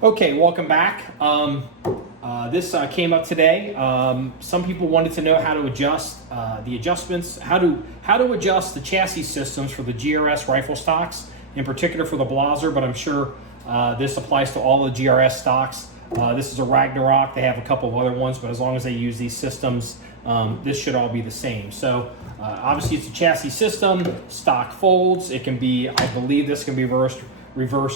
Okay, welcome back. This came up today. Some people wanted to know how to adjust the adjustments, how to adjust the chassis systems for the GRS rifle stocks, in particular for the Blazer, but I'm sure this applies to all the GRS stocks. This is a Ragnarok. They have a couple of other ones, but as long as they use these systems, this should all be the same. So obviously it's a chassis system, stock folds. It can be, I believe this can be reverse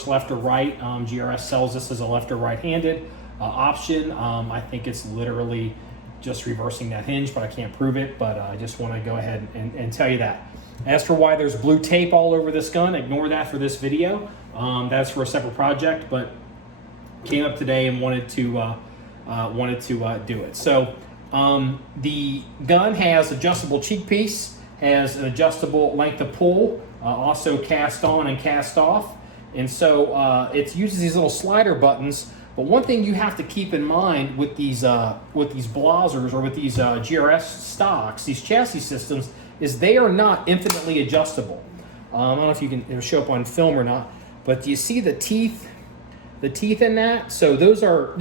left or right. GRS sells this as a left or right-handed option. I think it's literally just reversing that hinge, but I can't prove it. But I just want to go ahead and tell you that. As for why there's blue tape all over this gun, ignore that for this video. That's for a separate project, but came up today and wanted to do it. So the gun has adjustable cheek piece, has an adjustable length of pull, also cast on and cast off. And so it uses these little slider buttons. But one thing you have to keep in mind with these Blazers or with these GRS stocks, these chassis systems, is they are not infinitely adjustable. I don't know if you can show up on film or not, but do you see the teeth in that? So those are,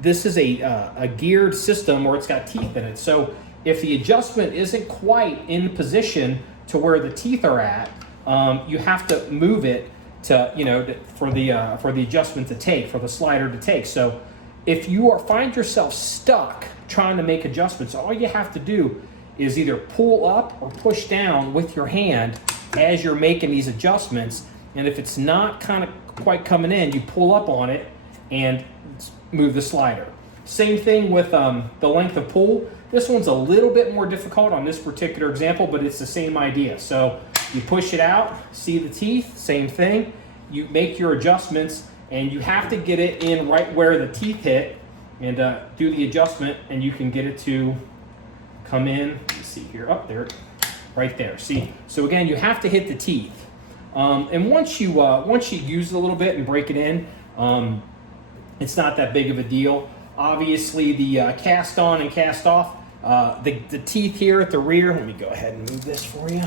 this is a geared system where it's got teeth in it. So if the adjustment isn't quite in position to where the teeth are at, you have to move it to, for the adjustment to take, for the slider to take. So if you find yourself stuck trying to make adjustments, all you have to do is either pull up or push down with your hand as you're making these adjustments. And if it's not kind of quite coming in, you pull up on it and move the slider. Same thing with the length of pull. This one's a little bit more difficult on this particular example, but it's the same idea. So you push it out, see the teeth, same thing. You make your adjustments, and you have to get it in right where the teeth hit and do the adjustment, and you can get it to come in. Let's see here, up there, right there. See, so again, you have to hit the teeth. And once you use it a little bit and break it in, it's not that big of a deal. Obviously, the cast on and cast off, the teeth here at the rear. Let me go ahead and move this for you.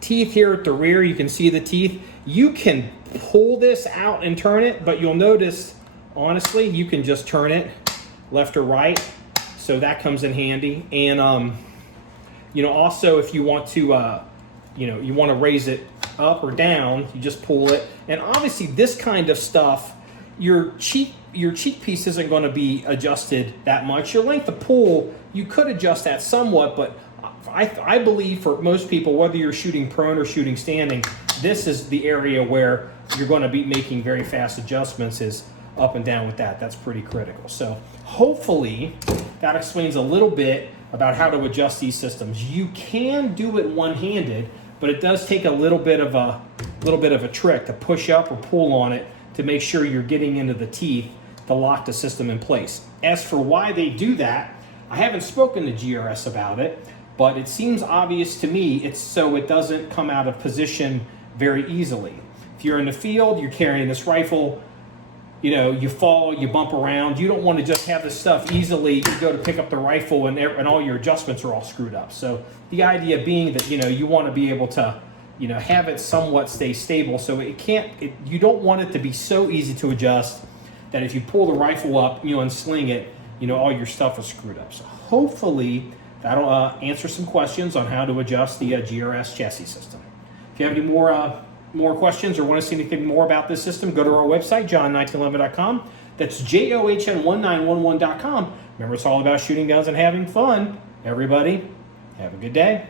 Teeth here at the rear, you can see the teeth. You can pull this out and turn it, but you'll notice, honestly, you can just turn it left or right. So that comes in handy. And also if you want to, you want to raise it up or down, you just pull it. And obviously this kind of stuff, your cheek piece isn't going to be adjusted that much. Your length of pull, you could adjust that somewhat, but I believe for most people, whether you're shooting prone or shooting standing, this is the area where you're going to be making very fast adjustments, is up and down with that. That's pretty critical. So hopefully that explains a little bit about how to adjust these systems. You can do it one-handed, but it does take a little bit of a trick to push up or pull on it to make sure you're getting into the teeth to lock the system in place. As for why they do that, I haven't spoken to GRS about it, but it seems obvious to me. It's so it doesn't come out of position very easily. If you're in the field, you're carrying this rifle, you fall, you bump around. You don't want to just have this stuff easily. You go to pick up the rifle and all your adjustments are all screwed up. So the idea being that, you want to be able to, have it somewhat stay stable. So you don't want it to be so easy to adjust that if you pull the rifle up, and sling it, all your stuff is screwed up. So hopefully that'll answer some questions on how to adjust the GRS chassis system. If you have any more questions or want to see anything more about this system, go to our website, John1911.com. That's JOHN1911.com. Remember, it's all about shooting guns and having fun. Everybody, have a good day.